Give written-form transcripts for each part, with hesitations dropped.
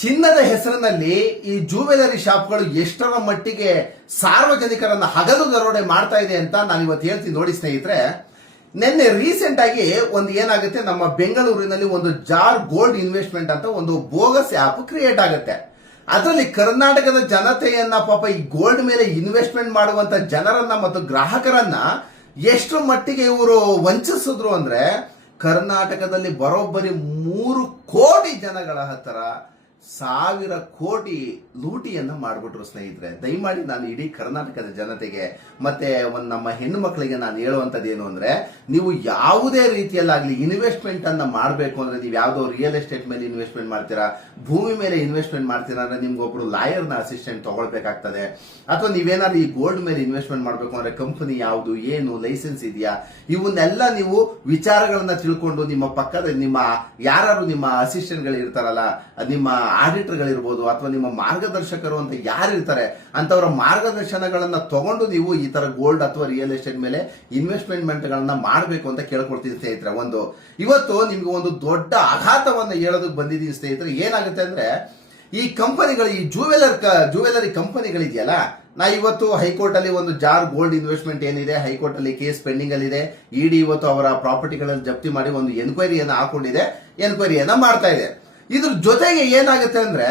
ಚಿನ್ನದ ಹೆಸರಿನಲ್ಲಿ ಈ ಜುವೆಲರಿ ಶಾಪ್ಗಳು ಎಷ್ಟರ ಮಟ್ಟಿಗೆ ಸಾರ್ವಜನಿಕರನ್ನ ಹಗಲು ದರೋಡೆ ಮಾಡ್ತಾ ಇದೆ ಅಂತ ನಾನು ಇವತ್ತು ಹೇಳ್ತೀನಿ ನೋಡಿ ಸ್ನೇಹಿತರೆ. ನಿನ್ನೆ ರೀಸೆಂಟ್ ಆಗಿ ಒಂದು ಏನಾಗುತ್ತೆ, ನಮ್ಮ ಬೆಂಗಳೂರಿನಲ್ಲಿ ಒಂದು ಜಾರ್ ಗೋಲ್ಡ್ ಇನ್ವೆಸ್ಟ್ಮೆಂಟ್ ಅಂತ ಒಂದು ಬೋಗಸ್ ಆಪ್ ಕ್ರಿಯೇಟ್ ಆಗುತ್ತೆ. ಅದರಲ್ಲಿ ಕರ್ನಾಟಕದ ಜನತೆಯನ್ನ ಪಾಪ ಈ ಗೋಲ್ಡ್ ಮೇಲೆ ಇನ್ವೆಸ್ಟ್ಮೆಂಟ್ ಮಾಡುವಂತ ಜನರನ್ನ ಮತ್ತು ಗ್ರಾಹಕರನ್ನ ಎಷ್ಟು ಮಟ್ಟಿಗೆ ಇವರು ವಂಚಿಸಿದ್ರು ಅಂದ್ರೆ, ಕರ್ನಾಟಕದಲ್ಲಿ ಬರೋಬ್ಬರಿ 3 ಕೋಟಿ ಜನಗಳ ಹತ್ತಿರ 1000 ಕೋಟಿ ಲೂಟಿಯನ್ನ ಮಾಡಿಬಿಟ್ರು ಸ್ನೇಹಿತರೆ. ದಯಮಾಡಿ ನಾನು ಇಡೀ ಕರ್ನಾಟಕದ ಜನತೆಗೆ ಮತ್ತೆ ನಮ್ಮ ಹೆಣ್ಣು ಮಕ್ಕಳಿಗೆ ನಾನು ಹೇಳುವಂಥದ್ದು ಏನು ಅಂದ್ರೆ, ನೀವು ಯಾವುದೇ ರೀತಿಯಲ್ಲಾಗ್ಲಿ ಇನ್ವೆಸ್ಟ್ಮೆಂಟ್ ಅನ್ನ ಮಾಡಬೇಕು ಅಂದ್ರೆ, ನೀವು ಯಾವುದೋ ರಿಯಲ್ ಎಸ್ಟೇಟ್ ಮೇಲೆ ಇನ್ವೆಸ್ಟ್ಮೆಂಟ್ ಮಾಡ್ತೀರಾ, ಭೂಮಿ ಮೇಲೆ ಇನ್ವೆಸ್ಟ್ಮೆಂಟ್ ಮಾಡ್ತೀರಾ ಅಂದ್ರೆ ನಿಮ್ಗೆ ಒಬ್ರು ಲಾಯರ್ನ ಅಸಿಸ್ಟೆಂಟ್ ತಗೊಳ್ಬೇಕಾಗ್ತದೆ. ಅಥವಾ ನೀವೇನಾದ್ರೂ ಈ ಗೋಲ್ಡ್ ಮೇಲೆ ಇನ್ವೆಸ್ಟ್ಮೆಂಟ್ ಮಾಡಬೇಕು ಅಂದ್ರೆ ಕಂಪನಿ ಯಾವುದು, ಏನು ಲೈಸೆನ್ಸ್ ಇದೆಯಾ, ಇವನ್ನೆಲ್ಲ ನೀವು ವಿಚಾರಗಳನ್ನ ತಿಳ್ಕೊಂಡು ನಿಮ್ಮ ಪಕ್ಕದ ಯಾರು ನಿಮ್ಮ ಅಸಿಸ್ಟೆಂಟ್ ಗಳು ಇರ್ತಾರಲ್ಲ, ನಿಮ್ಮ ಆಡಿಟರ್ಗಳಿರ್ಬೋದು ಅಥವಾ ನಿಮ್ಮ ಮಾರ್ಗದರ್ಶಕರು ಅಂತ ಯಾರು ಇರ್ತಾರೆ ಅಂತವರ ಮಾರ್ಗದರ್ಶನಗಳನ್ನ ತಗೊಂಡು ನೀವು ಈ ತರ ಗೋಲ್ಡ್ ಅಥವಾ ರಿಯಲ್ ಎಸ್ಟೇಟ್ ಮೇಲೆ ಇನ್ವೆಸ್ಟ್ಮೆಂಟ್ ಗಳನ್ನ ಮಾಡಬೇಕು ಅಂತ ಕೇಳ್ಕೊಡ್ತೀನಿ ಸ್ನೇಹಿತರೆ. ಇವತ್ತು ನಿಮ್ಗೆ ಒಂದು ದೊಡ್ಡ ಆಘಾತವನ್ನ ಹೇಳೋದಕ್ಕೆ ಬಂದಿದ್ದೀನಿ ಸ್ನೇಹಿತರೆ. ಏನಾಗುತ್ತೆ ಅಂದ್ರೆ, ಈ ಕಂಪನಿಗಳು, ಈ ಜುವೆಲರಿ ಕಂಪನಿಗಳಿದೆಯಲ್ಲ, ನಾ ಇವತ್ತು ಹೈಕೋರ್ಟ್ ಅಲ್ಲಿ ಒಂದು ಜಾರ್ ಗೋಲ್ಡ್ ಇನ್ವೆಸ್ಟ್ಮೆಂಟ್ ಏನಿದೆ, ಹೈಕೋರ್ಟ್ ಅಲ್ಲಿ ಕೇಸ್ ಪೆಂಡಿಂಗ್ ಅಲ್ಲಿ ಇದೆ. ಇಡಿ ಇವತ್ತು ಅವರ ಪ್ರಾಪರ್ಟಿಗಳನ್ನು ಜಪ್ತಿ ಮಾಡಿ ಒಂದು ಎನ್ಕ್ವೈರಿಯನ್ನ ಹಾಕೊಂಡಿದೆ, ಎನ್ಕ್ವೈರಿಯನ್ನ ಮಾಡ್ತಾ ಇದೆ. ಇದ್ರ ಜೊತೆಗೆ ಏನಾಗುತ್ತೆ ಅಂದ್ರೆ,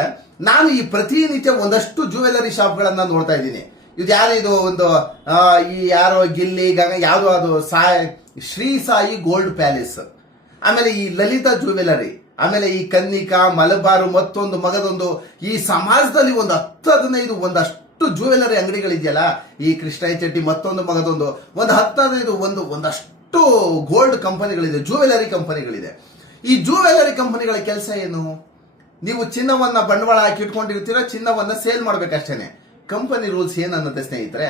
ನಾನು ಈ ಪ್ರತಿನಿತ್ಯ ಒಂದಷ್ಟು ಜುವೆಲರಿ ಶಾಪ್ಗಳನ್ನ ನೋಡ್ತಾ ಇದ್ದೀನಿ. ಇದು ಒಂದು ಈ ಯಾರೋ ಗಿಲ್ಲಿ ಯಾವ್ದೋ ಅದು ಶ್ರೀ ಸಾಯಿ ಗೋಲ್ಡ್ ಪ್ಯಾಲೇಸ್, ಆಮೇಲೆ ಈ ಲಲಿತಾ ಜುವೆಲರಿ, ಆಮೇಲೆ ಈ ಕನ್ನಿಕಾ, ಮಲಬಾರು, ಮತ್ತೊಂದು ಮಗದೊಂದು, ಈ ಸಮಾಜದಲ್ಲಿ ಒಂದು 10-15 ಒಂದಷ್ಟು ಜುವೆಲರಿ ಅಂಗಡಿಗಳಿದೆಯಲ್ಲ, ಈ ಕೃಷ್ಣ ಚೆಟ್ಟಿ ಮತ್ತೊಂದು ಮಗದೊಂದು, ಒಂದು 10-15 ಒಂದಷ್ಟು ಗೋಲ್ಡ್ ಕಂಪನಿಗಳಿದೆ, ಜುವೆಲರಿ ಕಂಪನಿಗಳಿದೆ. ಈ ಜುವೆಲರಿ ಕಂಪನಿಗಳ ಕೆಲಸ ಏನು? ನೀವು ಚಿನ್ನವನ್ನ ಬಂಡವಾಳ ಹಾಕಿ ಇಟ್ಕೊಂಡಿರ್ತೀರ, ಚಿನ್ನವನ್ನ ಸೇಲ್ ಮಾಡ್ಬೇಕಷ್ಟೇನೆ. ಕಂಪನಿ ರೂಲ್ಸ್ ಏನನ್ನತ್ತೆ ಸ್ನೇಹಿತರೆ,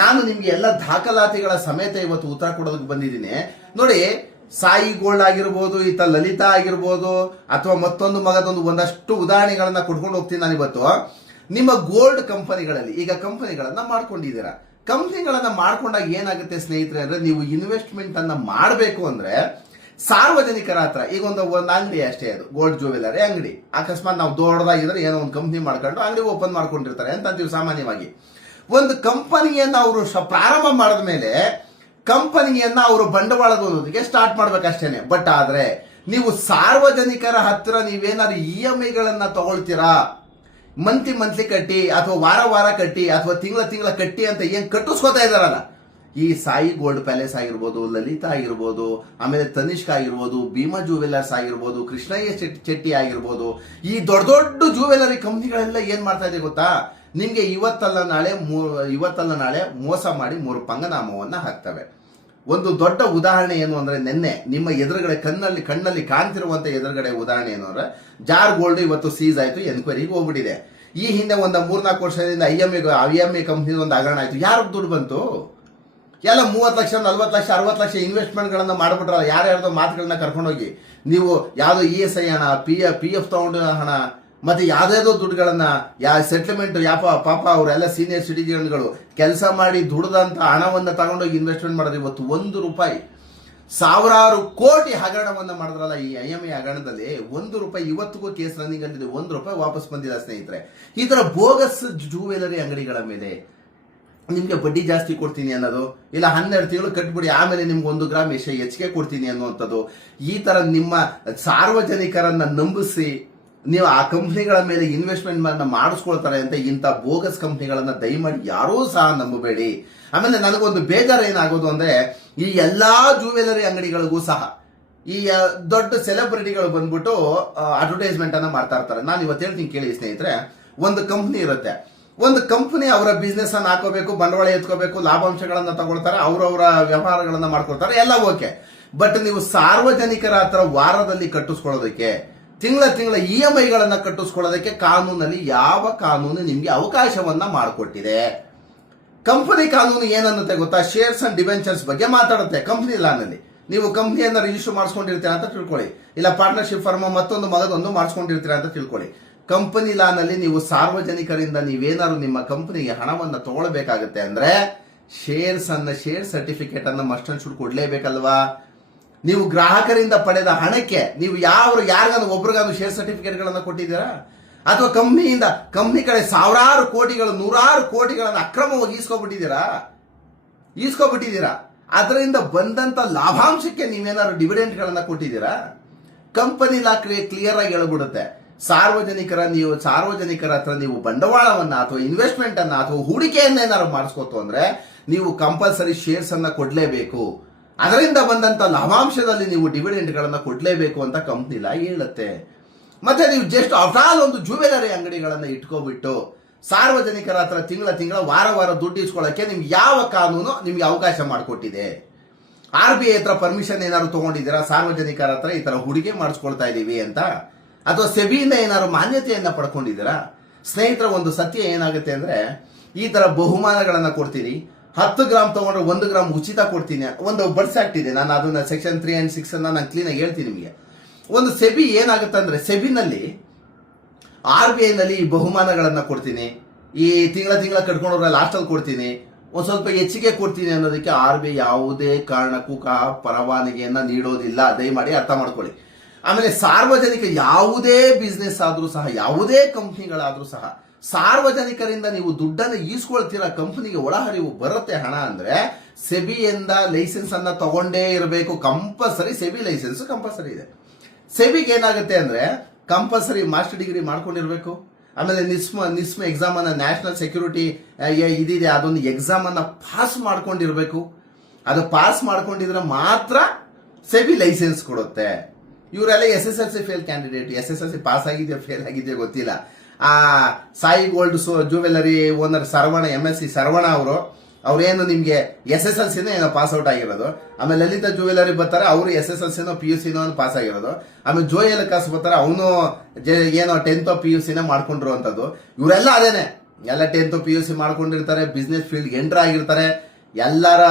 ನಾನು ನಿಮ್ಗೆ ಎಲ್ಲ ದಾಖಲಾತಿಗಳ ಸಮೇತ ಇವತ್ತು ಉತ್ತರ ಕೊಡೋದಕ್ಕೆ ಬಂದಿದ್ದೀನಿ ನೋಡಿ. ಸಾಯಿ ಗೋಲ್ಡ್ ಆಗಿರ್ಬೋದು, ಈತ ಲಲಿತಾ ಆಗಿರ್ಬೋದು, ಅಥವಾ ಮತ್ತೊಂದು ಮಗದೊಂದು, ಒಂದಷ್ಟು ಉದಾಹರಣೆಗಳನ್ನ ಕೊಟ್ಕೊಂಡು ಹೋಗ್ತೀನಿ ನಾನು ಇವತ್ತು. ನಿಮ್ಮ ಗೋಲ್ಡ್ ಕಂಪನಿಗಳಲ್ಲಿ ಈಗ ಕಂಪನಿಗಳನ್ನ ಮಾಡ್ಕೊಂಡಿದ್ದೀರಾ. ಕಂಪನಿಗಳನ್ನ ಮಾಡ್ಕೊಂಡಾಗ ಏನಾಗುತ್ತೆ ಸ್ನೇಹಿತರೆ ಅಂದ್ರೆ, ನೀವು ಇನ್ವೆಸ್ಟ್ಮೆಂಟ್ ಅನ್ನ ಮಾಡಬೇಕು ಅಂದ್ರೆ ಸಾರ್ವಜನಿಕರ ಹತ್ರ, ಈಗ ಒಂದು ಅಂಗಡಿ ಅಷ್ಟೇ, ಅದು ಗೋಲ್ಡ್ ಜ್ಯುವೆಲರಿ ಅಂಗಡಿ, ಅಕಸ್ಮಾತ್ ನಾವು ದೊಡ್ಡದಾಗಿದ್ರೆ ಏನೋ ಒಂದು ಕಂಪ್ನಿ ಮಾಡ್ಕೊಂಡು ಅಂಗಡಿ ಓಪನ್ ಮಾಡ್ಕೊಂಡಿರ್ತಾರೆ ಅಂತೀವಿ ಸಾಮಾನ್ಯವಾಗಿ. ಒಂದು ಕಂಪನಿಯನ್ನ ಅವರು ಪ್ರಾರಂಭ ಮಾಡಿದ ಮೇಲೆ ಕಂಪನಿಯನ್ನ ಅವರು ಬಂಡವಾಳದೊಂದಿಗೆ ಸ್ಟಾರ್ಟ್ ಮಾಡ್ಬೇಕಷ್ಟೇನೆ. ಬಟ್ ಆದ್ರೆ ನೀವು ಸಾರ್ವಜನಿಕರ ಹತ್ರ ನೀವೇನಾದ್ರು EMI ಗಳನ್ನ ತಗೊಳ್ತೀರಾ, ಮಂತ್ಲಿ ಕಟ್ಟಿ ಅಥವಾ ವಾರ ಕಟ್ಟಿ ಅಥವಾ ತಿಂಗಳ ಕಟ್ಟಿ ಅಂತ ಏನ್ ಕಟ್ಟಿಸ್ಕೊತಾ ಇದಾರಲ್ಲ, ಈ ಸಾಯಿ ಗೋಲ್ಡ್ ಪ್ಯಾಲೇಸ್ ಆಗಿರ್ಬೋದು, ಲಲಿತಾ ಆಗಿರ್ಬೋದು, ಆಮೇಲೆ ತನಿಷ್ಕ್ ಆಗಿರ್ಬೋದು, ಭೀಮಾ ಜುವೆಲರ್ಸ್ ಆಗಿರ್ಬೋದು, ಕೃಷ್ಣಯ್ಯ ಚೆಟ್ಟಿ ಆಗಿರ್ಬೋದು, ಈ ದೊಡ್ಡ ಜುವೆಲರಿ ಕಂಪ್ನಿಗಳೆಲ್ಲ ಏನ್ ಮಾಡ್ತಾ ಇದೆ ಗೊತ್ತಾ, ನಿಮ್ಗೆ ಇವತ್ತಲ್ಲ ನಾಳೆ ಮೋಸ ಮಾಡಿ 3 ಪಂಗನಾಮವನ್ನ ಹಾಕ್ತವೆ. ಒಂದು ದೊಡ್ಡ ಉದಾಹರಣೆ ಏನು ಅಂದ್ರೆ, ನಿನ್ನೆ ನಿಮ್ಮ ಎದುರುಗಡೆ ಕಣ್ಣಲ್ಲಿ ಕಾಣ್ತಿರುವಂತ ಎದುರುಗಡೆ ಉದಾಹರಣೆ ಏನು ಅಂದ್ರೆ, ಜಾರ್ ಗೋಲ್ಡ್ ಇವತ್ತು ಸೀಸ್ ಆಯ್ತು, ಎನ್ಕ್ವೈರಿಗೆ ಹೋಗ್ಬಿಟ್ಟಿದೆ. ಈ ಹಿಂದೆ ಒಂದು 3-4 ವರ್ಷದಿಂದ IMI ಕಂಪ್ನಿ ಒಂದು ಹಗರಣ ಆಯ್ತು. ಯಾರಿಗೆ ದುಡ್ಡು ಬಂತು? ಎಲ್ಲ 30 ಲಕ್ಷ, 40 ಲಕ್ಷ, 60 ಲಕ್ಷ ಇನ್ವೆಸ್ಟ್ಮೆಂಟ್ ಗಳನ್ನ ಮಾಡ್ಬಿಟ್ರಲ್ಲ. ಯಾರ್ಯಾರ್ದೋ ಮಾತುಗಳನ್ನ ಕರ್ಕೊಂಡೋಗಿ ನೀವು ಯಾವ್ದೋ ESI ಹಣ, PF ತಗೊಂಡು ಹಣ, ಮತ್ತೆ ಯಾವ್ದಾವ್ದೋ ದುಡ್ಡುಗಳನ್ನ ಸೆಟ್ಲ್ಮೆಂಟ್ ಪಾಪ ಅವರೆಲ್ಲ ಸೀನಿಯರ್ ಸಿಟಿಜನ್ಗಳು ಕೆಲಸ ಮಾಡಿ ದುಡ್ದಂತ ಹಣವನ್ನ ತಗೊಂಡೋಗಿ ಇನ್ವೆಸ್ಟ್ಮೆಂಟ್ ಮಾಡೋದು. ಇವತ್ತು 1 ರೂಪಾಯಿ, ಸಾವಿರಾರು ಕೋಟಿ ಹಗರಣವನ್ನ ಮಾಡಿದ್ರಲ್ಲ ಈ IMI ಹಗರಣದಲ್ಲಿ. 1 ರೂಪಾಯಿ ಇವತ್ತಿಗೂ ಕೇಸ್ ರನ್ನಿಂಗ್ ಅಂತಿದೆ, 1 ರೂಪಾಯಿ ವಾಪಸ್ ಬಂದಿಲ್ಲ ಸ್ನೇಹಿತರೆ. ಈ ತರ ಬೋಗಸ್ ಜುವೆಲರಿ ಅಂಗಡಿಗಳ ಮೇಲೆ ನಿಮ್ಗೆ ಬಡ್ಡಿ ಜಾಸ್ತಿ ಕೊಡ್ತೀನಿ ಅನ್ನೋದು, ಇಲ್ಲ 12 ತಿಂಗಳು ಕಟ್ಬಿಡಿ ಆಮೇಲೆ ನಿಮ್ಗೆ 1 ಗ್ರಾಮ್ ಹೆಚ್ಚಿಗೆ ಕೊಡ್ತೀನಿ ಅನ್ನುವಂಥದ್ದು, ಈ ತರ ನಿಮ್ಮ ಸಾರ್ವಜನಿಕರನ್ನ ನಂಬಿಸಿ ನೀವು ಆ ಕಂಪ್ನಿಗಳ ಮೇಲೆ ಇನ್ವೆಸ್ಟ್ಮೆಂಟ್ ಮಾಡಿಸ್ಕೊಳ್ತಾರೆ ಅಂತ ಇಂಥ ಬೋಗಸ್ ಕಂಪ್ನಿಗಳನ್ನ ದಯಮಾಡಿ ಯಾರೂ ಸಹ ನಂಬಬೇಡಿ. ಆಮೇಲೆ ನನಗೊಂದು ಬೇಜಾರು ಏನಾಗೋದು ಅಂದ್ರೆ, ಈ ಎಲ್ಲಾ ಜುವೆಲರಿ ಅಂಗಡಿಗಳಿಗೂ ಸಹ ಈ ದೊಡ್ಡ ಸೆಲೆಬ್ರಿಟಿಗಳು ಬಂದ್ಬಿಟ್ಟು ಅಡ್ವರ್ಟೈಸ್ಮೆಂಟ್ ಅನ್ನ ಮಾಡ್ತಾ ಇರ್ತಾರೆ. ನಾನು ಇವತ್ತು ಹೇಳ್ತೀನಿ ಕೇಳಿ ಸ್ನೇಹಿತರೆ, ಒಂದು ಕಂಪ್ನಿ ಇರುತ್ತೆ, ಒಂದು ಕಂಪನಿ ಅವರ ಬಿಸ್ನೆಸ್ ಅನ್ನ ಹಾಕೋಬೇಕು, ಬಂಡವಾಳ ಎತ್ಕೋಬೇಕು, ಲಾಭಾಂಶಗಳನ್ನ ತಗೊಳ್ತಾರೆ, ಅವರವರ ವ್ಯವಹಾರಗಳನ್ನ ಮಾಡ್ಕೊಳ್ತಾರೆ, ಎಲ್ಲ ಓಕೆ. ಬಟ್ ನೀವು ಸಾರ್ವಜನಿಕರ ಹತ್ರ ವಾರದಲ್ಲಿ ಕಟ್ಟಿಸ್ಕೊಳ್ಳೋದಕ್ಕೆ, ತಿಂಗಳ EMI ಗಳನ್ನ ಕಟ್ಟಿಸ್ಕೊಳ್ಳೋದಕ್ಕೆ ಕಾನೂನಲ್ಲಿ ಯಾವ ಕಾನೂನು ನಿಮ್ಗೆ ಅವಕಾಶವನ್ನ ಮಾಡಿಕೊಟ್ಟಿದೆ? ಕಂಪನಿ ಕಾನೂನು ಏನನ್ನುತ್ತೆ ಗೊತ್ತಾ? ಶೇರ್ಸ್ ಅಂಡ್ ಡಿಬೆಂಚರ್ಸ್ ಬಗ್ಗೆ ಮಾತಾಡುತ್ತೆ. ಕಂಪನಿ ಲಾನಲ್ಲಿ ನೀವು ಕಂಪನಿಯನ್ನ ರಿಜಿಸ್ಟರ್ ಮಾಡಿಸ್ಕೊಂಡಿರ್ತೀರಾ ಅಂತ ತಿಳ್ಕೊಳ್ಳಿ, ಇಲ್ಲ ಪಾರ್ಟ್ನರ್ಶಿಪ್ ಫರ್ಮ್ ಮತ್ತೊಂದು ಮಗದೊಂದು ಮಾಡಿಸ್ಕೊಂಡಿರ್ತೀರಾ ಅಂತ ತಿಳ್ಕೊಳ್ಳಿ. ಕಂಪನಿ ಲಾನಲ್ಲಿ ನೀವು ಸಾರ್ವಜನಿಕರಿಂದ ನೀವೇನಾದ್ರು ನಿಮ್ಮ ಕಂಪನಿಗೆ ಹಣವನ್ನ ತಗೊಳ್ಬೇಕಾಗತ್ತೆ ಅಂದ್ರೆ ಶೇರ್ ಸರ್ಟಿಫಿಕೇಟ್ ಅನ್ನ ಮಸ್ಟ್ ಅಂಡ್ ಶುಡ್ ಕೊಡ್ಲೇಬೇಕಲ್ವಾ? ನೀವು ಗ್ರಾಹಕರಿಂದ ಪಡೆದ ಹಣಕ್ಕೆ ನೀವು ಯಾರಿಗಾದ್ರು ಒಬ್ರಿಗಾದ್ರು ಶೇರ್ ಸರ್ಟಿಫಿಕೇಟ್ ಗಳನ್ನ ಕೊಟ್ಟಿದ್ದೀರಾ? ಅಥವಾ ಕಂಪ್ನಿ ಕಡೆ ಸಾವಿರಾರು ಕೋಟಿಗಳು, ನೂರಾರು ಕೋಟಿಗಳನ್ನು ಅಕ್ರಮವಾಗಿ ಈಸ್ಕೊಬಿಟ್ಟಿದ್ದೀರಾ. ಅದರಿಂದ ಬಂದಂತ ಲಾಭಾಂಶಕ್ಕೆ ನೀವೇನಾದ್ರು ಡಿವಿಡೆಂಡ್ಗಳನ್ನ ಕೊಟ್ಟಿದ್ದೀರಾ? ಕಂಪನಿ ಲಾ ಕ್ಲಿಯರ್ ಆಗಿ ಹೇಳ್ಬಿಡುತ್ತೆ, ಸಾರ್ವಜನಿಕರ ಹತ್ರ ನೀವು ಬಂಡವಾಳವನ್ನ ಅಥವಾ ಇನ್ವೆಸ್ಟ್ಮೆಂಟ್ ಅನ್ನ ಅಥವಾ ಹೂಡಿಕೆಯನ್ನ ಏನಾದ್ರು ಮಾಡಿಸ್ಕೊತು ಅಂದ್ರೆ ನೀವು ಕಂಪಲ್ಸರಿ ಶೇರ್ಸ್ ಅನ್ನ ಕೊಡ್ಲೇಬೇಕು. ಅದರಿಂದ ಬಂದಂತ ಲಾಭಾಂಶದಲ್ಲಿ ನೀವು ಡಿವಿಡೆಂಡ್ಗಳನ್ನ ಕೊಡ್ಲೇಬೇಕು ಅಂತ ಕಂಪ್ನಿ ಲಾ ಹೇಳುತ್ತೆ. ಮತ್ತೆ ನೀವು ಜಸ್ಟ್ ಆಫ್ಟರ್ ಆಲ್ ಒಂದು ಜ್ಯುವೆಲರಿ ಅಂಗಡಿಗಳನ್ನ ಇಟ್ಕೋಬಿಟ್ಟು ಸಾರ್ವಜನಿಕರ ಹತ್ರ ತಿಂಗಳ ವಾರ ದುಡ್ಡು ಇಸ್ಕೊಳ್ಳೋಕೆ ನಿಮ್ಗೆ ಯಾವ ಕಾನೂನು ನಿಮ್ಗೆ ಅವಕಾಶ ಮಾಡಿಕೊಟ್ಟಿದೆ? RBI ಹತ್ರ ಪರ್ಮಿಷನ್ ಏನಾದ್ರು ತಗೊಂಡಿದ್ದೀರಾ? ಸಾರ್ವಜನಿಕರ ಹತ್ರ ಈ ತರ ಹೂಡಿಕೆ ಮಾಡಿಸ್ಕೊಳ್ತಾ ಇದೀವಿ ಅಂತ, ಅಥವಾ ಸೆಬಿಯಿಂದ ಏನಾದ್ರು ಮಾನ್ಯತೆಯನ್ನ ಪಡ್ಕೊಂಡಿದ್ದೀರಾ? ಸ್ನೇಹಿತರ, ಒಂದು ಸತ್ಯ ಏನಾಗುತ್ತೆ ಅಂದ್ರೆ, ಈ ತರ ಬಹುಮಾನಗಳನ್ನ ಕೊಡ್ತೀನಿ, 10 ಗ್ರಾಮ್ ತಗೊಂಡ್ರೆ 1 ಗ್ರಾಮ್ ಉಚಿತ ಕೊಡ್ತೀನಿ. ಒಂದು ಬರ್ಸ್ ಆಕ್ಟ್ ಇದೆ, ನಾನು ಅದನ್ನ ಸೆಕ್ಷನ್ 3 and 6 ಅನ್ನ ನಾನು ಕ್ಲೀನ್ ಆಗಿ ಹೇಳ್ತೀನಿ ನಿಮಗೆ. ಒಂದು ಸೆಬಿ ಏನಾಗುತ್ತೆ ಅಂದ್ರೆ, ಸೆಬಿನಲ್ಲಿ RBI ನಲ್ಲಿ ಈ ಬಹುಮಾನಗಳನ್ನ ಕೊಡ್ತೀನಿ, ಈ ತಿಂಗಳ ಕಟ್ಕೊಂಡ್ರೆ ಲಾಸ್ಟಲ್ಲಿ ಕೊಡ್ತೀನಿ, ಒಂದ್ ಸ್ವಲ್ಪ ಹೆಚ್ಚಿಗೆ ಕೊಡ್ತೀನಿ ಅನ್ನೋದಕ್ಕೆ RBI ಯಾವುದೇ ಕಾರಣಕ್ಕೂ ಪರವಾನಗಿಯನ್ನ ನೀಡೋದಿಲ್ಲ. ದಯಮಾಡಿ ಅರ್ಥ ಮಾಡ್ಕೊಳ್ಳಿ. ಆಮೇಲೆ ಸಾರ್ವಜನಿಕ ಯಾವುದೇ ಬಿಸ್ನೆಸ್ ಆದ್ರೂ ಸಹ, ಯಾವುದೇ ಕಂಪ್ನಿಗಳಾದ್ರೂ ಸಹ, ಸಾರ್ವಜನಿಕರಿಂದ ನೀವು ದುಡ್ಡನ್ನು ಈಸ್ಕೊಳ್ತೀರಾ, ಕಂಪನಿಗೆ ಒಳಹರಿವು ಬರುತ್ತೆ ಹಣ ಅಂದ್ರೆ ಸೆಬಿಯಿಂದ ಲೈಸೆನ್ಸ್ ಅನ್ನ ತಗೊಂಡೇ ಇರಬೇಕು. ಕಂಪಲ್ಸರಿ ಸೆಬಿ ಲೈಸೆನ್ಸ್ ಕಂಪಲ್ಸರಿ ಇದೆ. ಸೆಬಿಗೆ ಏನಾಗುತ್ತೆ ಅಂದ್ರೆ ಕಂಪಲ್ಸರಿ ಮಾಸ್ಟರ್ ಡಿಗ್ರಿ ಮಾಡ್ಕೊಂಡಿರ್ಬೇಕು. ಆಮೇಲೆ ನಿಸ್ಮ ಎಕ್ಸಾಮ್ ಅನ್ನ, ನ್ಯಾಷನಲ್ ಸೆಕ್ಯೂರಿಟಿ ಇದಿದೆ, ಅದೊಂದು ಎಕ್ಸಾಮ್ ಅನ್ನ ಪಾಸ್ ಮಾಡ್ಕೊಂಡಿರ್ಬೇಕು. ಅದು ಪಾಸ್ ಮಾಡ್ಕೊಂಡಿದ್ರೆ ಮಾತ್ರ ಸೆಬಿ ಲೈಸೆನ್ಸ್ ಕೊಡುತ್ತೆ. ಇವರೆಲ್ಲ SSLC fail candidate, SSLC pass ಆಗಿದೆಯೋ ಫೇಲ್ ಆಗಿದೆಯೋ ಗೊತ್ತಿಲ್ಲ. ಆ Sai gold jewellery owner Saravana, MSc Saravana ಅವ್ರೇನು ನಿಮ್ಗೆ SSLC ಏನೋ ಪಾಸ್ ಔಟ್ ಆಗಿರೋದು. ಆಮೇಲೆ ಲಲಿತಾ ಜ್ಯುವೆಲರಿ ಬರ್ತಾರೆ, ಅವರು SSLC PUC ಪಾಸ್ ಆಗಿರೋದು. ಆಮೇಲೆ ಜೋಯಲ್ ಕಾಸ್ ಬರ್ತಾರೆ, ಅವನು ಏನೋ 10th PUC ಮಾಡ್ಕೊಂಡಿರುವಂತದ್ದು. ಇವರೆಲ್ಲ ಅದೇನೆ, ಎಲ್ಲ 10th PUC ಮಾಡ್ಕೊಂಡಿರ್ತಾರೆ, ಬಿಸ್ನೆಸ್ ಫೀಲ್ಡ್ ಎಂಟರ್ ಆಗಿರ್ತಾರೆ, ಎಲ್ಲರ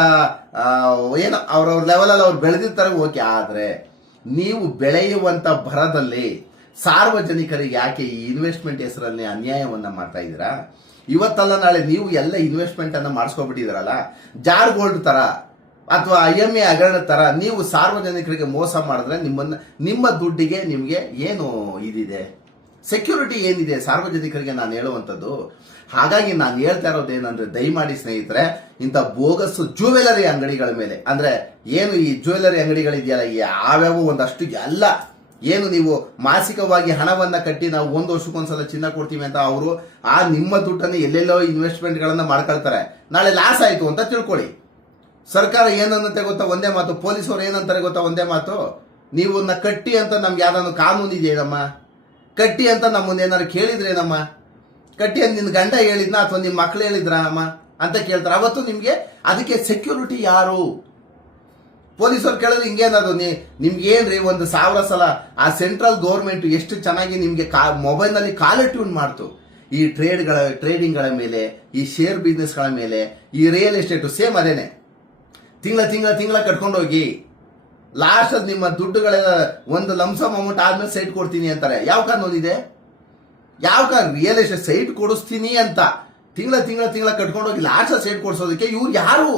ಏನೋ ಅವ್ರವ್ರ ಲೆವೆಲ್ ಅವ್ರು ಬೆಳೆದಿರ್ತಾರೆ. ಓಕೆ, ಆದ್ರೆ ನೀವು ಬೆಳೆಯುವಂತ ಭರದಲ್ಲಿ ಸಾರ್ವಜನಿಕರಿಗೆ ಯಾಕೆ ಈ ಇನ್ವೆಸ್ಟ್ಮೆಂಟ್ ಹೆಸರಲ್ಲಿ ಅನ್ಯಾಯವನ್ನ ಮಾಡ್ತಾ ಇದ್ದೀರಾ? ಇವತ್ತಲ್ಲ ನಾಳೆ ನೀವು ಎಲ್ಲ ಇನ್ವೆಸ್ಟ್ಮೆಂಟ್ ಅನ್ನ ಮಾಡಿಸ್ಕೊಬಿಟ್ಟಿದ್ರಲ್ಲ, ಜಾರ್ ಗೋಲ್ಡ್ ತರ ಅಥವಾ IMA ಹಗರಣ ತರ ನೀವು ಸಾರ್ವಜನಿಕರಿಗೆ ಮೋಸ ಮಾಡಿದ್ರೆ ನಿಮ್ಮ ದುಡ್ಡಿಗೆ ನಿಮ್ಗೆ ಏನು ಇದಿದೆ? ಸೆಕ್ಯೂರಿಟಿ ಏನಿದೆ ಸಾರ್ವಜನಿಕರಿಗೆ? ನಾನು ಹೇಳುವಂಥದ್ದು. ಹಾಗಾಗಿ ನಾನು ಹೇಳ್ತಾ ಇರೋದೇನಂದ್ರೆ, ದಯಮಾಡಿ ಸ್ನೇಹಿತರೆ, ಇಂಥ ಬೋಗಸ್ ಜ್ಯುವೆಲರಿ ಅಂಗಡಿಗಳ ಮೇಲೆ, ಅಂದ್ರೆ ಏನು ಈ ಜ್ಯುವೆಲರಿ ಅಂಗಡಿಗಳಿದೆಯಲ್ಲ, ಯಾವ್ಯಾವ ಒಂದಷ್ಟು ಎಲ್ಲ ಏನು ನೀವು ಮಾಸಿಕವಾಗಿ ಹಣವನ್ನ ಕಟ್ಟಿ ನಾವು 1 ವರ್ಷಕ್ಕೊಂದ್ಸಲ ಚಿನ್ನ ಕೊಡ್ತೀವಿ ಅಂತ ಅವರು ನಿಮ್ಮ ದುಡ್ಡನ್ನು ಎಲ್ಲೆಲ್ಲೋ ಇನ್ವೆಸ್ಟ್ಮೆಂಟ್ ಗಳನ್ನ ಮಾಡ್ಕೊಳ್ತಾರೆ. ನಾಳೆ ಲಾಸ್ ಆಯ್ತು ಅಂತ ತಿಳ್ಕೊಳ್ಳಿ. ಸರ್ಕಾರ ಏನನ್ನಂತೆ ಗೊತ್ತಾ? ಒಂದೇ ಮಾತು. ಪೊಲೀಸರು ಏನಂತಾರೆ ಗೊತ್ತಾ? ಒಂದೇ ಮಾತು. ನೀವು ಕಟ್ಟಿ ಅಂತ ನಮ್ಗೆ ಯಾವ್ದಾದ್ರು ಕಾನೂನು ಇದೆಯೇನಮ್ಮ? ಕಟ್ಟಿ ಅಂತ ನಮ್ಮನ್ನ ಏನಾರು ಕೇಳಿದ್ರೇನಮ್ಮ? ಕಟ್ಟಿ ಅಂತ ನಿನ್ ಗಂಡ ಹೇಳಿದ್ನ ಅಥವಾ ನಿಮ್ ಮಕ್ಳು ಹೇಳಿದ್ರಮ್ಮ ಅಂತ ಕೇಳ್ತಾರೆ. ಅವತ್ತು ನಿಮ್ಗೆ ಅದಕ್ಕೆ ಸೆಕ್ಯೂರಿಟಿ ಯಾರು? ಪೊಲೀಸರು ಕೇಳಿದ್ರೆ ಹಿಂಗೇನದು, ನಿಮ್ಗೆ ಏನ್ರಿ 1000 ಸಲ ಆ ಸೆಂಟ್ರಲ್ ಗೌರ್ಮೆಂಟ್ ಎಷ್ಟು ಚೆನ್ನಾಗಿ ನಿಮ್ಗೆ ಮೊಬೈಲ್ ನಲ್ಲಿ ಕಾಲರ್ ಟ್ಯೂನ್ ಮಾಡ್ತು. ಈ ಟ್ರೇಡಿಂಗ್ಗಳ ಮೇಲೆ, ಈ ಶೇರ್ ಬಿಸ್ನೆಸ್ಗಳ ಮೇಲೆ, ಈ ರಿಯಲ್ ಎಸ್ಟೇಟ್ ಸೇಮ್ ಅದೇನೆ. ತಿಂಗಳ ಕಟ್ಕೊಂಡೋಗಿ ಲಾಸ್ಟ್ ಅದು ನಿಮ್ಮ ದುಡ್ಡುಗಳೆಲ್ಲ ಒಂದು ಲಂಸಮ್ ಅಮೌಂಟ್ ಆದ್ಮೇಲೆ ಸೈಟ್ ಕೊಡ್ತೀನಿ ಅಂತಾರೆ. ಯಾವ ಕಾನೂನು ಇದೆ? ರಿಯಲ್ ಎಸ್ಟೇಟ್ ಸೈಟ್ ಕೊಡಿಸ್ತೀನಿ ಅಂತ ತಿಂಗಳ ಕಟ್ಕೊಂಡೋಗಿ ಲಾಸ್ಟ್ ಸೈಟ್ ಕೊಡಿಸೋದಕ್ಕೆ ಇವ್ರು ಯಾರು?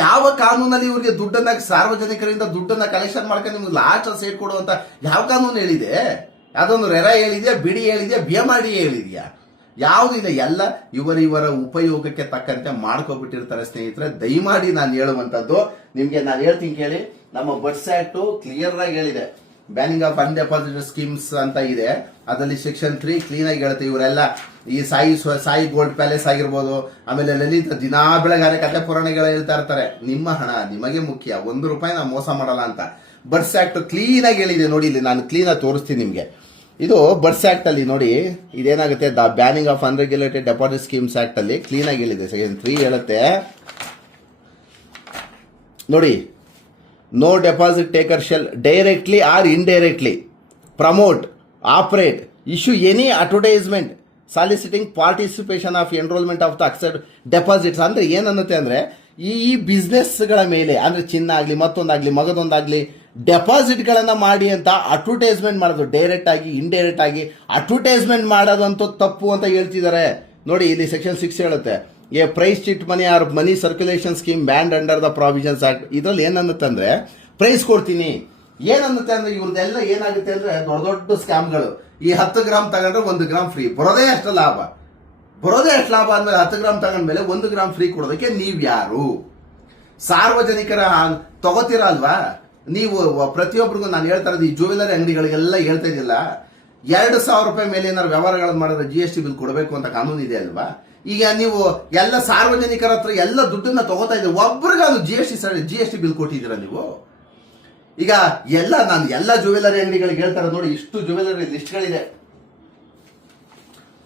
ಯಾವ ಕಾನೂನಲ್ಲಿ ಇವ್ರಿಗೆ ದುಡ್ಡನ್ನ, ಸಾರ್ವಜನಿಕರಿಂದ ದುಡ್ಡನ್ನ ಕಲೆಕ್ಷನ್ ಮಾಡ್ಕೊಂಡು ನಿಮ್ಗೆ ಲಾಸ್ಟ್ ಸೈಟ್ ಕೊಡುವಂತ ಯಾವ ಕಾನೂನು ಹೇಳಿದೆ? ಅದೊಂದು ರೆರಾ ಹೇಳಿದ್ಯಾ, ಬಿಡಿ ಹೇಳಿದ್ಯಾ, ಬಿಎಂಆರ್ಡಿ ಹೇಳಿದ್ಯಾ? ಯಾವುದಿದೆ? ಎಲ್ಲ ಇವರ ಉಪಯೋಗಕ್ಕೆ ತಕ್ಕಂತೆ ಮಾಡ್ಕೊಬಿಟ್ಟಿರ್ತಾರೆ ಸ್ನೇಹಿತರೆ. ದಯಮಾಡಿ ನಾನು ಹೇಳುವಂತದ್ದು ನಿಮ್ಗೆ ನಾನು ಹೇಳ್ತೀನಿ ಕೇಳಿ. ನಮ್ಮ ಬಡ್ಸ್ ಆಕ್ಟ್ ಕ್ಲಿಯರ್ ಆಗಿ ಹೇಳಿದೆ, ಬ್ಯಾನಿಂಗ್ ಆಫ್ ಅನ್ಡೆಪಾಸಿಟೆಡ್ ಸ್ಕೀಮ್ಸ್ ಅಂತ ಇದೆ. ಅದರಲ್ಲಿ ಸೆಕ್ಷನ್ 3 ಕ್ಲೀನ್ ಆಗಿ ಹೇಳುತ್ತೆ. ಇವರೆಲ್ಲ ಈ ಸಾಯಿ ಗೋಲ್ಡ್ ಪ್ಯಾಲೇಸ್ ಆಗಿರ್ಬೋದು, ಆಮೇಲೆ ಲಲಿತ ದಿನಾ ಬೆಳಗಾರೆ ಕಥೆ ಪುರಾಣಗಳು ಹೇಳ್ತಾ ಇರ್ತಾರೆ, ನಿಮ್ಮ ಹಣ ನಿಮಗೆ ಮುಖ್ಯ, 1 ರೂಪಾಯಿ ನಾವು ಮೋಸ ಮಾಡಲ್ಲ ಅಂತ. ಬಡ್ಸ್ ಆಕ್ಟ್ ಕ್ಲೀನ್ ಆಗಿ ಹೇಳಿದೆ ನೋಡಿ. ಇಲ್ಲಿ ನಾನು ಕ್ಲೀನ್ ಆಗಿ ತೋರಿಸ್ತೀನಿ ನಿಮ್ಗೆ. ಇದು ಬಡ್ಸ್ ಆಕ್ಟ್ ಅಲ್ಲಿ ನೋಡಿ, ಇದೇನಾಗುತ್ತೆ, the banning of unregulated deposit schemes act ಅಲ್ಲಿ ಕ್ಲೀನ್ ಆಗಿ ಹೇಳಿದೆ. ಸೆಕ್ಷನ್ 3 ಹೇಳುತ್ತೆ ನೋಡಿ, no deposit taker shall directly or indirectly promote, operate, issue any advertisement soliciting participation of enrollment of the accepted deposits. ಅಂದ್ರೆ ಏನನ್ನುತ್ತೆ ಅಂದ್ರೆ, ಈ ಬಿಸ್ನೆಸ್ಗಳ ಮೇಲೆ, ಅಂದ್ರೆ ಚಿನ್ನ ಆಗಲಿ, ಮತ್ತೊಂದಾಗ್ಲಿ, ಮಗದೊಂದಾಗ್ಲಿ, ಡೆಪಾಸಿಟ್ ಗಳನ್ನ ಮಾಡಿ ಅಂತ ಅಡ್ವರ್ಟೈಸ್ಮೆಂಟ್ ಮಾಡೋದು, ಡೈರೆಕ್ಟ್ ಆಗಿ ಇಂಡೈರೆಕ್ಟ್ ಆಗಿ ಅಡ್ವರ್ಟೈಸ್ಮೆಂಟ್ ಮಾಡೋದಂತೂ ತಪ್ಪು ಅಂತ ಹೇಳ್ತಿದ್ದಾರೆ ನೋಡಿ. ಇಲ್ಲಿ ಸೆಕ್ಷನ್ 6 ಹೇಳುತ್ತೆ, a prize chit money or money circulation scheme banned under the provisions act. ಇದರಲ್ಲಿ ಏನನ್ನುತ್ತಂದ್ರೆ, ಪ್ರೈಸ್ ಕೊಡ್ತೀನಿ, ಏನನ್ನುತ್ತೆ ಅಂದ್ರೆ ಇವ್ರದ್ದೆಲ್ಲ ಏನಾಗುತ್ತೆ ಅಂದ್ರೆ ದೊಡ್ಡ ದೊಡ್ಡ ಸ್ಕ್ಯಾಮ್ಗಳು. ಈ 10 ಗ್ರಾಮ್ ತಗೊಂಡ್ರೆ 1 ಗ್ರಾಮ್ ಫ್ರೀ, ಬರೋದೇ ಅಷ್ಟು ಲಾಭ. ಅಂದ್ಮೇಲೆ 10 ಗ್ರಾಮ್ ತಗೊಂಡ್ಮೇಲೆ 1 ಗ್ರಾಮ್ ಫ್ರೀ ಕೊಡೋದಕ್ಕೆ ನೀವ್ ಯಾರು? ಸಾರ್ವಜನಿಕರ ತಗೋತೀರಾ ಅಲ್ವಾ ನೀವು? ಪ್ರತಿಯೊಬ್ಬರಿಗೂ ನಾನು ಹೇಳ್ತಾ ಇರೋದು, ಈ ಜ್ಯುವೆಲರಿ ಅಂಗಡಿಗಳಿಗೆಲ್ಲ ಹೇಳ್ತಾ ಇದ್ದಿಲ್ಲ, 2,000 ರೂಪಾಯಿ ಮೇಲೆ ಏನಾದ್ರು ವ್ಯವಹಾರಗಳನ್ನು ಮಾಡಿದ್ರೆ GST ಬಿಲ್ ಕೊಡಬೇಕು ಅಂತ ಕಾನೂನು ಇದೆ ಅಲ್ವಾ? ಈಗ ನೀವು ಎಲ್ಲ ಸಾರ್ವಜನಿಕರ ಹತ್ರ ಎಲ್ಲ ದುಡ್ಡನ್ನ ತಗೋತಾ ಇದ್ದೀವಿ, ಒಬ್ರಿಗಾದ್ರು GST ಬಿಲ್ ಕೊಟ್ಟಿದ್ದೀರಾ ನೀವು? ಈಗ ನಾನು ಎಲ್ಲ ಜ್ಯುವೆಲರಿ ಅಂಗಡಿಗಳಿಗೆ ಹೇಳ್ತಾರೆ ನೋಡಿ, ಇಷ್ಟು ಜ್ಯುವೆಲರಿ ಲಿಸ್ಟ್ಗಳಿದೆ.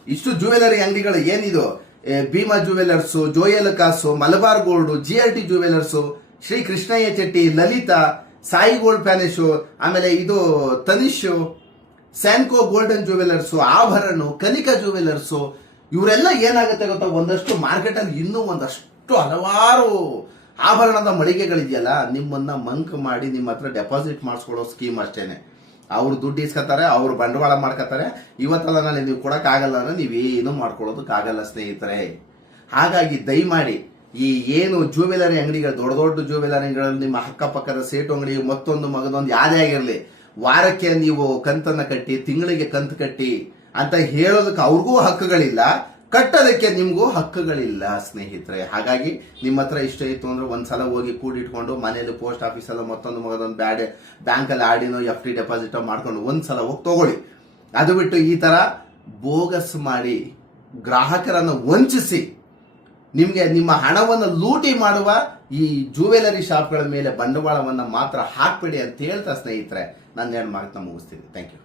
ಇಷ್ಟು ಜ್ಯುವೆಲರಿ ಅಂಗಡಿಗಳು ಏನಿದು, Bhima jewellers, Joyalukkas, Malabar gold, GRT jewellers, Shri Krishnaiah Chetty, Lalitha, Sai gold palace, ಆಮೇಲೆ ಇದು ತನಿಷ್, ಸ್ಯಾನ್ಕೋ ಗೋಲ್ಡನ್ ಜ್ಯುವೆಲರ್ಸ್, ಆಭರಣ, ಕನಿಕಾ ಜ್ಯುವೆಲರ್ಸ್, ಇವರೆಲ್ಲ ಏನಾಗುತ್ತೆ ಗೊತ್ತಾ, ಒಂದಷ್ಟು ಮಾರ್ಕೆಟ್ ಅಲ್ಲಿ ಇನ್ನೂ ಒಂದಷ್ಟು ಹಲವಾರು ಆಭರಣದ ಮಳಿಗೆಗಳಿದೆಯಲ್ಲ, ನಿಮ್ಮನ್ನ ಮಂಕ್ ಮಾಡಿ ನಿಮ್ಮ ಹತ್ರ ಡೆಪಾಸಿಟ್ ಮಾಡಿಸ್ಕೊಳ್ಳೋ ಸ್ಕೀಮ್ ಅಷ್ಟೇನೆ. ಅವ್ರು ದುಡ್ಡು ಇಸ್ಕೊತಾರೆ, ಅವ್ರು ಬಂಡವಾಳ ಮಾಡ್ಕೊತಾರೆ. ಇವತ್ತಲ್ಲ ನಾಳೆ ನೀವು ಕೊಡಕ್ಕಾಗಲ್ಲ ಅಂದ್ರೆ ನೀವೇನು ಮಾಡ್ಕೊಳ್ಳೋದಕ್ಕಾಗಲ್ಲ ಸ್ನೇಹಿತರೆ. ಹಾಗಾಗಿ ದಯಮಾಡಿ ಈ ಏನು ಜ್ಯುವೆಲರಿ ಅಂಗಡಿಗಳು, ದೊಡ್ಡ ದೊಡ್ಡ ಜ್ಯುವೆಲರಿ ಅಂಗಡಿಗಳು, ನಿಮ್ಮ ಅಕ್ಕಪಕ್ಕದ ಸೇಟು ಅಂಗಡಿ, ಮತ್ತೊಂದು ಮಗದೊಂದು ಯಾರೇ ಆಗಿರಲಿ, ವಾರಕ್ಕೆ ನೀವು ಕಂತನ್ನ ಕಟ್ಟಿ, ತಿಂಗಳಿಗೆ ಕಂತು ಕಟ್ಟಿ ಅಂತ ಹೇಳೋದಕ್ಕೆ ಅವ್ರಿಗೂ ಹಕ್ಕುಗಳಿಲ್ಲ, ಕಟ್ಟೋದಕ್ಕೆ ನಿಮ್ಗೂ ಹಕ್ಕುಗಳಿಲ್ಲ ಸ್ನೇಹಿತರೆ. ಹಾಗಾಗಿ ನಿಮ್ಮ ಹತ್ರ ಇಷ್ಟ ಇತ್ತು ಅಂದ್ರೆ ಒಂದ್ಸಲ ಹೋಗಿ ಕೂಡಿಟ್ಕೊಂಡು ಮನೇಲಿ ಪೋಸ್ಟ್ ಆಫೀಸಲ್ಲ ಮತ್ತೊಂದು ಮಗದೊಂದು ಬ್ಯಾಂಕಲ್ಲಿ ಆಡಿನೋ FD ಡೆಪಾಸಿಟ್ ಮಾಡ್ಕೊಂಡು ಒಂದ್ಸಲ ಹೋಗಿ ತಗೊಳ್ಳಿ. ಅದು ಬಿಟ್ಟು ಈ ತರ ಬೋಗಸ್ ಮಾಡಿ ಗ್ರಾಹಕರನ್ನು ವಂಚಿಸಿ ನಿಮ್ಗೆ ನಿಮ್ಮ ಹಣವನ್ನು ಲೂಟಿ ಮಾಡುವ ಈ ಜ್ಯುವೆಲರಿ ಶಾಪ್ಗಳ ಮೇಲೆ ಬಂಡವಾಳವನ್ನ ಮಾತ್ರ ಹಾಕ್ಬೇಡಿ ಅಂತ ಹೇಳ್ತಾ ಸ್ನೇಹಿತರೆ, ನಾನು 2 ಮಾತನ್ನ ಮುಗಿಸ್ತೀನಿ. Thank you.